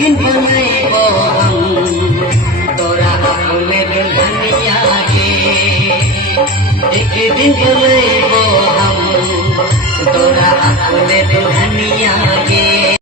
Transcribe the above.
दिन बनाइबो हम तोरा अपने दुल्हनिया के, एक दिन बनाइबो हम तोरा अपने दुल्हनिया